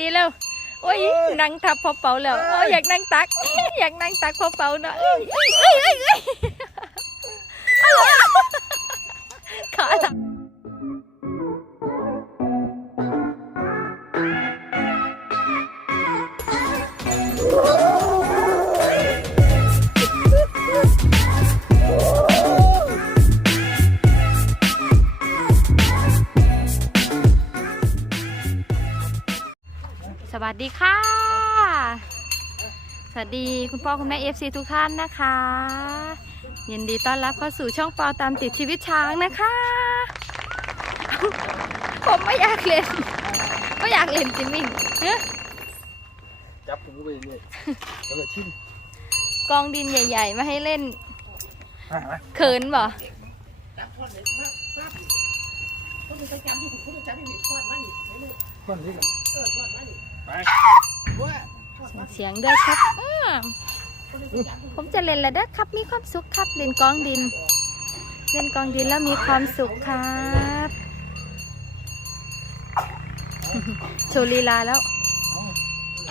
ดีๆแล้วโอ้ยนั่งทับพอเป่าแล้วโอ้ยอยากนั่งตัก อยากนั่งตักพอเป่าเนาะ สวัสดีค่ะ สวัสดีคุณพ่อคุณแม่เอฟซีทุกท่านนะคะ ยินดีต้อนรับเข้าสู่ช่องปอตามติดชีวิตช้างนะคะ ผมไม่อยากเล่นไม่อยากเล่นจิมมิ่งเอ้อจับผมก็ไปเรื่อยแล้วก็ชิมกองดินใหญ่ ๆ มาให้เล่นอะมาเขินบ่ก้อนนี้ก่อนไป เสียงด้วยครับผมจะเล่นแล้วเด้ครับ มีความสุขครับ เล่นกองดิน เล่นกองดินแล้วมีความสุขครับโชลีลาแล้ว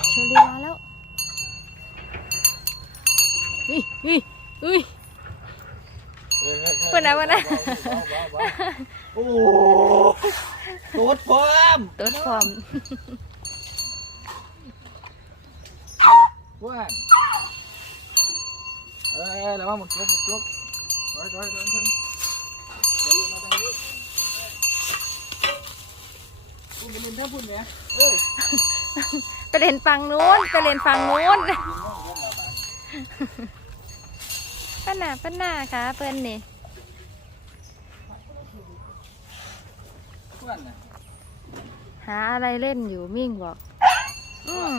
โชลีลาแล้วอุ้ยอุ้ยอุ้ยเพิ่นนะเพิ่นนะโอ้โหตัวพร้อมตัวฟอม ว่านเอ้ยแล้วว่าหมดลุกหมดลุกถอยถอยถอยถอยเดี๋ยวลงมาทางนี้คุณไปเล่นท่าพุ่นเนี่ยเอ้ยไปเล่นฝั่งนู้นไปเล่นฝั่งนู้นยิงน้องผมมาบ้านป้าหนาป้าหนาค่ะเพื่อนนี่เพื่อนน่ะหาอะไรเล่นอยู่มิ่งบอก อืม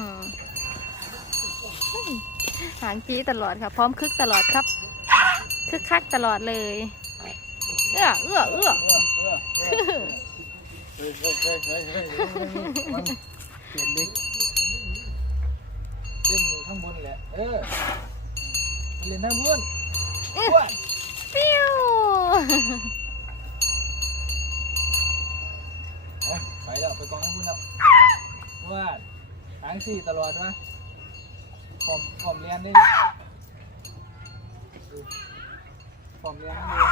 หางจี้ตลอดค่ะ พร้อมคึกตลอดครับ คึกคักตลอดเลย เอื้อเอื้อเอื้อเออเออเฮ้ยเฮ้ยเฮ้ยเฮ้ยเฮ้ยเปลี่ยนเล็กเล่นอยู่ข้างบนแหละ เออเล่นข้างบนอ้นปิ้วไปแล้ว ไปกองข้างบนแล้วอ้วนหางสี่ตลอดวะ ผมผมเรียนนี่ผมเรียนนั่นเล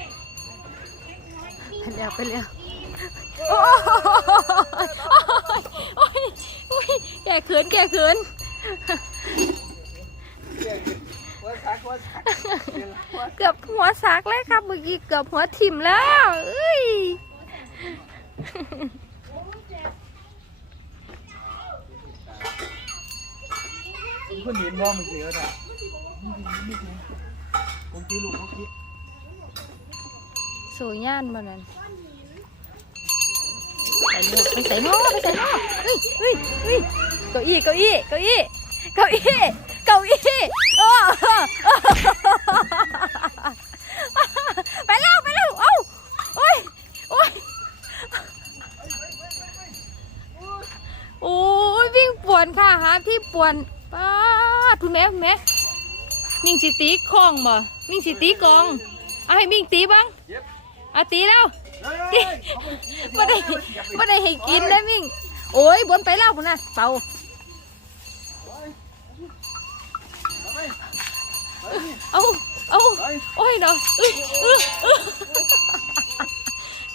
ยไปแล้วไปแล้วโอ้ยโอ้ยโอ้ยแกเขินแกเขินว่าซักว่าซักเรียนว่าเกือบหัวสักเลยครับเมื่อกี้เกือบหัวถิ่มแล้วเอ้ย คุณเห็นว่ามันเสียแล้วผมตีลูกเขาคิดสูย่านบ่นั่นไปลูกไปใส่หม้อไปใส่หม้อเฮ้ยเฮ้ยเฮ้ยเก้าอี้เก้าอี้เก้าอี้เก้าอี้เก้าอี้โอ้ไปแล้วไปแล้วเอ้าโอ้ยโอ้ยโอ้ยวิ่งป่วนค่ะหาที่ป่วนป้าดคุณ แม่คุณแม่มิ่งสิตีคล้องบ่มิ่งสิตีกลองเอาให้มิ่งตีบ้างเย็บเอาตีแล้วเฮ้ยไม่ได้ไม่ได้ให้กินได้มิ่งโอ้ยบนไปเล่าพุ่นนะเป่าเอาเอาโอ้ยเนาะอื้ออื้ออื้อ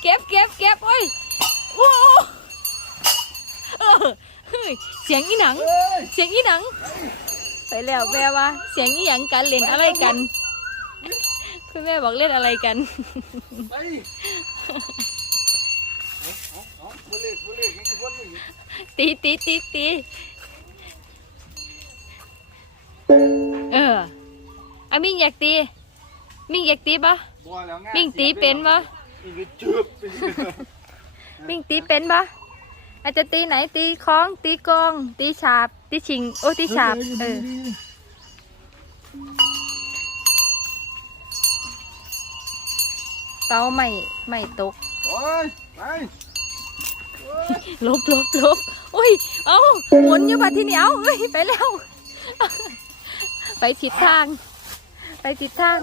เก็บเก็บเก็บโอ้ยโอ้เออเฮ้ยเสียงอีหนังเฮ้ยเสียงอีหนัง ไปแล้วแม่ว่า เสียงอีหยังกันเล่นอะไรกัน คุณแม่บอกเล่นอะไรกันไปเอาเอาเอาบุเล่บุเล่ยังจะวนนี่ตีตีตีตีเอออามิ่งอยากตี มิ่งอยากตีปะบัวแล้วไงมิ่งตีเป็นปะมิ่งก็จืบไปเลยมิ่งตีเป็นปะอาจจะตีไหนตีคล้องตีกลอง ตีฉาบ ตีชิง โอ้ตีฉาบเออเป้าไม่ไม่ตกโอ้ยไปลบลบลบโอ้ย เอาหมุนอยู่บัดที่เหนียวเอ้ย ไปแล้ว ไปผิดทาง ไปผิดทาง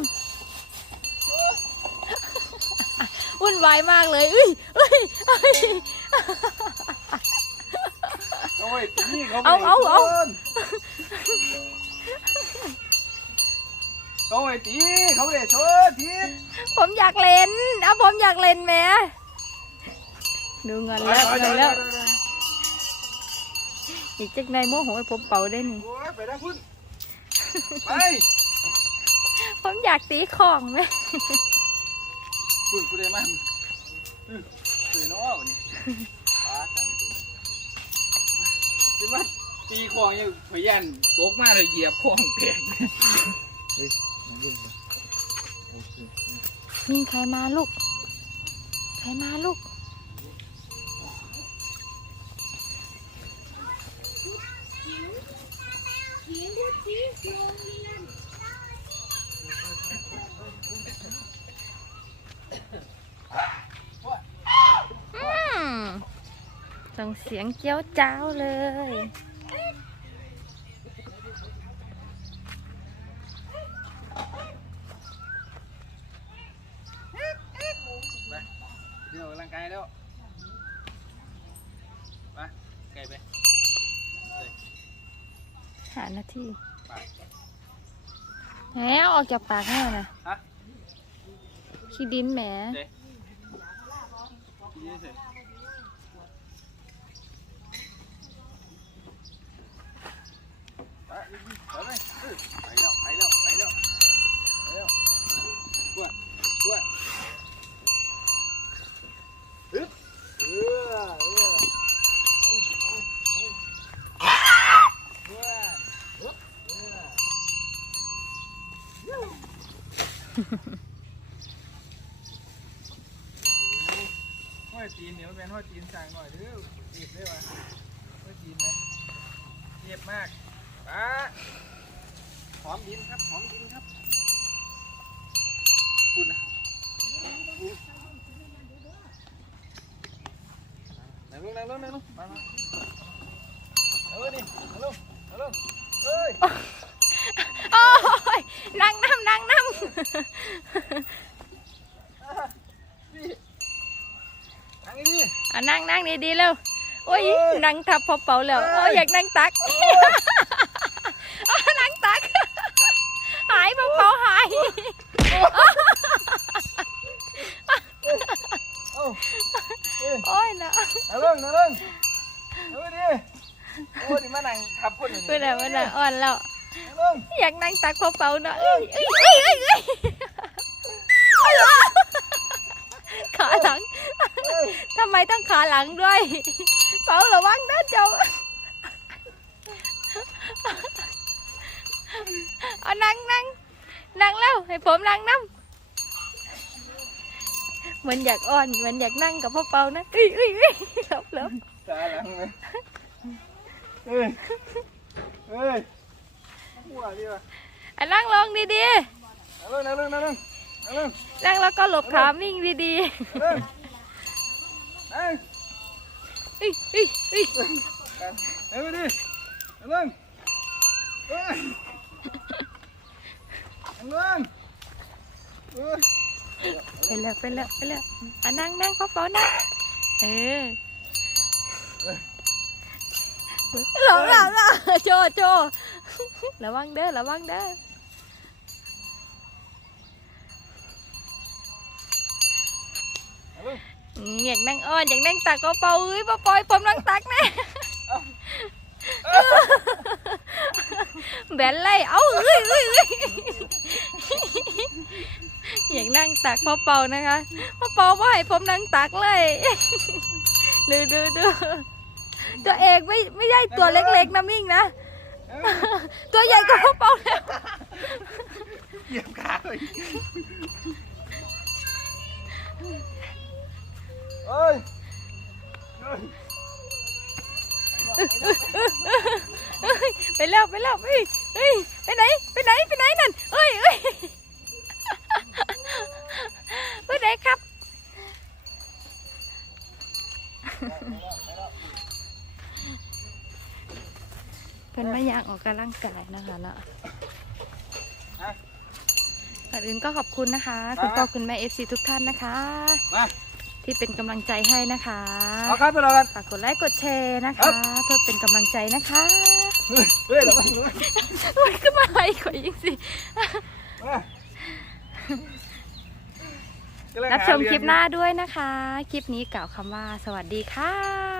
วุ่นวายมากเลยเอ้ยเอ้ย เอ้ยโอ้ยตีเขาเอาเอาเอาเขาไอ้ตีเขาเลยชนทีผมอยากเล่นเอาผมอยากเล่นแหม่ดูเงินแล้วเงินแล้วอีกจักในายโมโหให้ผมเป่าได้นี่โอ้ยไปนะคุณไปผมอยากตีของไหมคุณคุณได้มั้งตื่นน้อวันนี้ป้าสั่งตื่น คิดว่าตีของยังพยันตกมาเลยเหยียบของแตกเฮ้ยมันยิ่งโอเคมีใครมาลูก ใครมาลูกอืม ต้องเสียงเจียวจ้าวเลย เดี๋ยวร่างกายแล้วไปไกลไปหาหน้าที่ไปแล้วออกจากปากให้หน่อยนะฮะขี้ดินแหมเจ๊ยี่สิบไปไห้อยจีนเดี๋ยวเป็นห้อยจีนสั่งหน่อยเด้อเจ็บเลยวะห้อยจีนไหมเจ็บมาก ป้าหอมดินครับหอมดินครับคุณนะนั่งลงนั่งลงนั่งลงมามาเออนี่นั่งลงนั่งลงเอ้ยโอ้ยนั่งน้ำนั่งน้นี่นั่งนี่ำอะนั่งนั่งดีๆเร็วโอ้ยเอ้ยนั่งทับพอเป่าแล้วเอ้ยโอ้ยอยากนั่งตักอะนั่งตัก หายพอเป่าหาย เอ้าเอ้ย โอ้ยนะ นั่งลงนั่งลงเออดิโอ้ดิมานั่งทับคนอยู่ เพื่อ นอะเพื่อนอะอ่อนแล้วนั่งลงอยากนั่งตักพอเป่าเนาะเอ้ยเอ้ยเอ้ยเอ้ยเอ้ยขาหลังเอ้ยทำไมต้องขาหลังด้วยเป่าระวังนะเจ้าเอานั่งนั่งนั่งแล้วให้ผมนั่งน้ำเหมือนอยากอ่อนเหมือนอยากนั่งกับพ่อเปานะเอ้ยเอ้ยเอ้ยหลบหลบตาหลังเลย เอ้ยเอ้ยหัวดิวะอะนั่งลงดีนั่งลงนั่งลงนั่งลงนั่งลงๆ นั่งแล้วก็หลบขามิ่งดีนั่งลงนั่งๆเอ้ยเอ้ยเอ้ยนั่งไปดินั่งลงเอ้ยนั่งลงเอ้ยไปแล้วไปแล้วไปแล้วอะนั่งนั่งพ่อเปานั่งเออ หลงหลงอะโจโจระวังเด้อระวังเด้อนั่งลงอืมอยากนั่งอ้อนอยากนั่งตักก็เป่าเอ้ยป้าปอยผมนั่งตักแน่แบนไล่เอ้าเอ้ยเอ้ยเอ้ยอยากนั่งตักพ่อเป่านะคะพ่อเป่าว่าให้ผมนั่งตักเลยดูดูดู ตัวเองไม่ไม่ใช่ตัวเล็กๆนะมิ่งนะ ตัวใหญ่กว่าเป่าแล้วเหยียบขาเลยเอ้ยไปแล้วไปแล้วเฮ้ยเฮ้ยไปไหนไปไหนไปไหน เป็นไม่อยากออกกำลังกายนะคะเนาะกก่อนอื่นก็ขอบคุณนะคะมาคุณพ่อคุณแม่เอฟซีทุกท่านนะคะมาที่เป็นกำลังใจให้นะคะเอาครับไปรอกันฝากกดไลค์กดแชร์นะครัคะบเพื่อเป็นกำลังใจนะคะเฮ้ยเฮ้ยเดี๋ยวไปเดี๋ยวไปมันก็มาอีกกว่าอีกสิมารับชมคลิปหน้าด้วยนะคะ คลิปนี้กล่าวคำว่าสวัสดีค่ะ